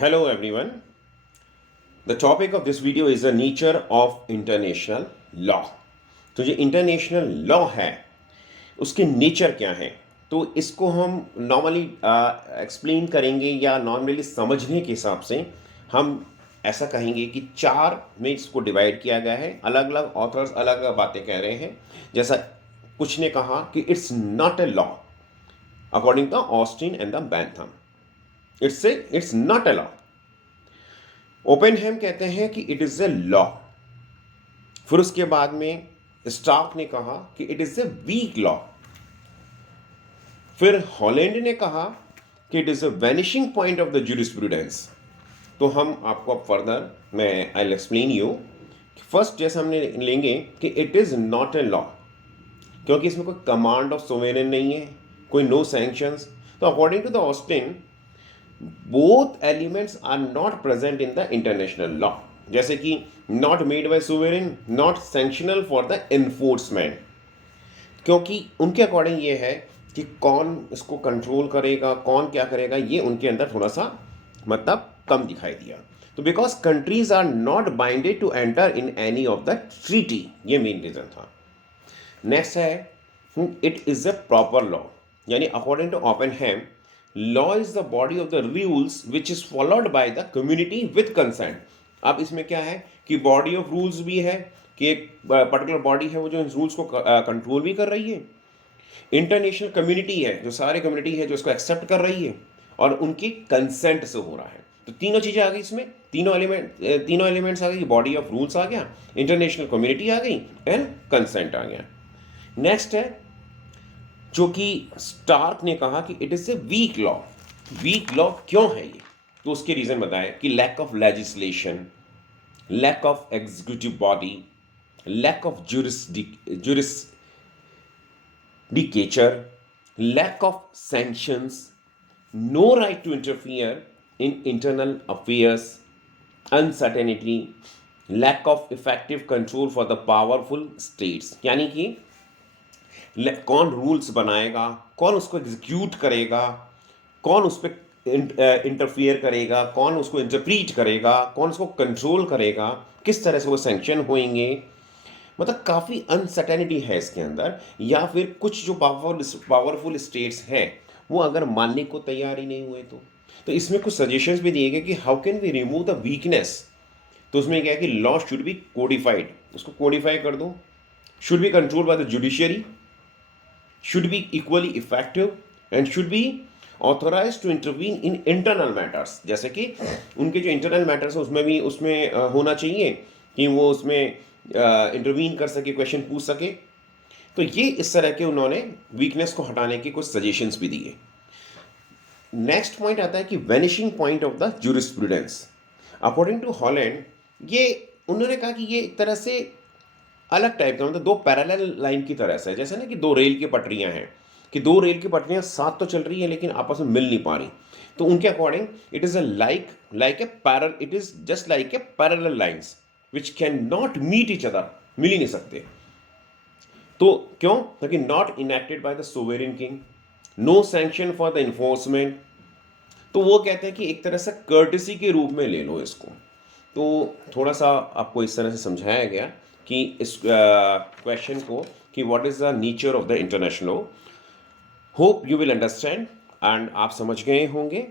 Hello everyone. The topic of this video is the nature of international law. तो जो international law है उसके nature क्या है, तो इसको हम नॉर्मली एक्सप्लेन करेंगे या नॉर्मली समझने के हिसाब से हम ऐसा कहेंगे कि चार में इसको डिवाइड किया गया है। अलग अलग ऑथर्स अलग अलग बातें कह रहे हैं। जैसा कुछ ने कहा कि it's not a law according to Austin and the Bentham, it's not a law. Oppenheim कहते हैं कि इट इज ए लॉ। फिर उसके बाद में स्टार्क ने कहा कि it is a weak law. फिर हॉलैंड ने कहा कि it is a vanishing point of the jurisprudence. तो हम आपको अब फर्दर मैं I will explain you. First जैसे हमने लेंगे कि it is not a law, क्योंकि इसमें कोई कमांड ऑफ सोवेरेन नहीं है, कोई नो सैंक्शंस। तो according to the Austin both elements are not present in the international law, जैसे कि not made by sovereign, not sanctional for the enforcement, क्योंकि उनके अकॉर्डिंग ये है कि कौन इसको कंट्रोल करेगा, कौन क्या करेगा, ये उनके अंदर थोड़ा सा मतलब कम दिखाई दिया। तो because countries are not binded to enter in any of the treaty, ये मेन रीजन था। नेक्स्ट है it is a proper law, यानी according to Oppenheim law is the body of the rules which is followed by the community with consent. अब इसमें क्या है कि body of rules भी है कि एक पर्टिकुलर बॉडी है वो जो इन रूल्स को कंट्रोल भी कर रही है। इंटरनेशनल कम्युनिटी है, जो सारे कम्युनिटी है जो इसको एक्सेप्ट कर रही है और उनकी कंसेंट से हो रहा है। तो तीनों चीज़ें आ गई इसमें, तीनों एलिमेंट्स आ गई। बॉडी ऑफ रूल्स आ गया, इंटरनेशनल कम्युनिटी आ गई एंड कंसेंट आ गया। नेक्स्ट है जो कि स्टार्क ने कहा कि it is a weak law. Weak law क्यों है ये, तो उसके रीजन बताए कि lack of legislation, lack of executive body, lack of judicature, lack of sanctions, no right to interfere in internal affairs, uncertainty, lack of effective control for the powerful states. यानी कि कौन रूल्स बनाएगा, कौन उसको execute करेगा, कौन उस पर इंटरफियर करेगा, कौन उसको इंटरप्रीट करेगा, कौन उसको कंट्रोल करेगा, किस तरह से वो सैंक्शन होंगे। मतलब काफ़ी अनसर्टेनिटी है इसके अंदर। या फिर कुछ जो पावरफुल स्टेट्स हैं वो अगर मानने को तैयार ही नहीं हुए तो इसमें कुछ सजेशंस भी दिए गए कि how can we remove the weakness. तो उसमें क्या है कि लॉ शुड बी कोडिफाइड, उसको कोडिफाई कर दो। Should be control by the judiciary, should be equally effective and should be authorized to intervene in internal matters। जैसे कि उनके जो इंटरनल मैटर्स है उसमें भी होना चाहिए कि वो उसमें इंटरवीन कर सके, क्वेश्चन पूछ सके। तो ये इस तरह के उन्होंने वीकनेस को हटाने के कुछ सजेशंस भी दिए। नेक्स्ट पॉइंट आता है कि vanishing point of the jurisprudence. According to Holland ये उन्होंने कहा कि ये एक तरह से अलग टाइप का, मतलब दो पैरेलल लाइन की तरह से, जैसे ना कि दो रेल की पटरियां हैं, कि दो रेल की पटरियां साथ तो चल रही हैं लेकिन आपस में मिल नहीं पा रही। तो उनके according it is a it is just like a parallel lines which can not meet each other, मिल ही नहीं सकते। तो क्यों, क्योंकि not enacted by the sovereign king, no sanction for the enforcement. तो वो कहते हैं कि एक तरह से कर्टिसी के रूप में ले लो इसको। तो थोड़ा सा आपको इस तरह से समझाया गया कि इस क्वेश्चन को कि what is the nature of the international law. Hope you will understand and आप समझ गए होंगे।